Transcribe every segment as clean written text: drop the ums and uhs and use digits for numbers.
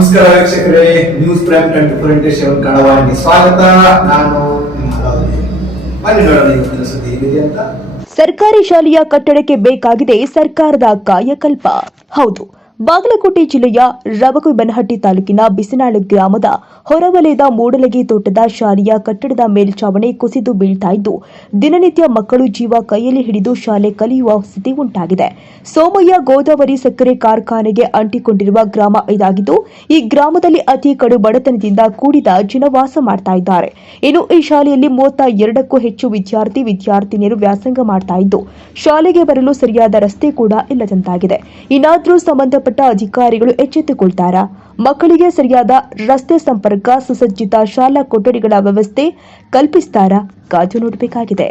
ನಮಸ್ಕಾರ ವೀಕ್ಷಕರೇ, news prime 24x7 ಕನ್ನಡವಾಹಿನಿ ಸ್ವಾಗತ. ನಾನು ನಿಮ್ಮ ಹಲಾವಲಿ. ಬನ್ನಿ ನೋಡೋಣ ಇವತ್ತಿನ ಸುದ್ದಿ ಏನಿದೆ ಅಂತ. ಸರ್ಕಾರಿ ಶಾಲೆಯ ಕಟ್ಟಡಕ್ಕೆ ಬೇಕಾಗಿದೆ ಸರ್ಕಾರದ ಕಾಯಕಲ್ಪ. ಹೌದು, ಬಾಗಲಕೋಟೆ ಜಿಲ್ಲೆಯ ರಬಕವಿಬನಹಟ್ಟಿ ತಾಲೂಕಿನ ಬಿಸನಾಳು ಗ್ರಾಮದ ಹೊರವಲಯದ ಮೂಡಲಗಿ ತೋಟದ ಶಾಲೆಯ ಕಟ್ಟಡದ ಮೇಲ್ಛಾವಣಿ ಕುಸಿದು ಬೀಳ್ತಾ ಇದ್ದು, ದಿನನಿತ್ಯ ಮಕ್ಕಳು ಜೀವ ಕೈಯಲ್ಲಿ ಹಿಡಿದು ಶಾಲೆ ಕಲಿಯುವ ಸ್ಥಿತಿ ಉಂಟಾಗಿದೆ. ಸೋಮಯ್ಯ ಗೋದಾವರಿ ಸಕ್ಕರೆ ಕಾರ್ಖಾನೆಗೆ ಅಂಟಿಕೊಂಡಿರುವ ಗ್ರಾಮ ಇದಾಗಿದ್ದು, ಈ ಗ್ರಾಮದಲ್ಲಿ ಅತಿ ಕಡು ಬಡತನದಿಂದ ಕೂಡಿದ ಜನ ವಾಸ ಮಾಡ್ತಾ ಇದ್ದಾರೆ. ಇನ್ನು ಈ ಶಾಲೆಯಲ್ಲಿ 32ಕ್ಕೂ ಹೆಚ್ಚು ವಿದ್ಯಾರ್ಥಿನಿಯರು ವ್ಯಾಸಂಗ ಮಾಡ್ತಾ ಇದ್ದು, ಶಾಲೆಗೆ ಬರಲು ಸರಿಯಾದ ರಸ್ತೆ ಕೂಡ ಇಲ್ಲದಂತಾಗಿದೆ. ಇನ್ನಾದರೂ ಸಂಬಂಧಪಟ್ಟ ಅಧಿಕಾರಿಗಳು ಎಚ್ಚೆತ್ತುಕೊಳ್ತಾರಾ? ಮಕ್ಕಳಿಗೆ ಸರಿಯಾದ ರಸ್ತೆ ಸಂಪರ್ಕ, ಸುಸಜ್ಜಿತ ಶಾಲಾ ಕೊಠಡಿಗಳ ವ್ಯವಸ್ಥೆ ಕಲ್ಪಿಸುತ್ತಾರಾ? ಕಾದು ನೋಡಬೇಕಾಗಿದೆ.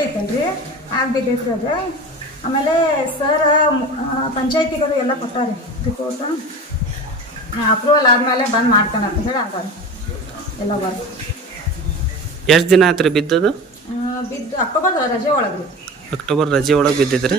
ಐತಲ್ರಿ ಆಗ್ಬೇಕೈತ್ರಿ ಅದು. ಆಮೇಲೆ ಸರ್ ಪಂಚಾಯತಿಗಳು ಎಲ್ಲ ಕೊಟ್ಟಾರೆ ರಿಪೋರ್ಟ್, ಅಪ್ರೂವಲ್ ಆದ್ಮೇಲೆ ಬಂದ್ ಮಾಡ್ತಾನೆ ಅಂತ ಹೇಳಿ ಅಂತಾರೆ. ಎಲ್ಲ ವರ್ಕ್ ಎಷ್ಟು ದಿನ ಆಯ್ತು ರೀ ಬಿದ್ದದು? ಬಿದ್ದು ಅಕ್ಟೋಬರ್ ರಜೆ ಒಳಗ್ರಿ. ಅಕ್ಟೋಬರ್ ರಜೆ ಒಳಗೆ ಬಿದ್ದಿದ್ರಿ.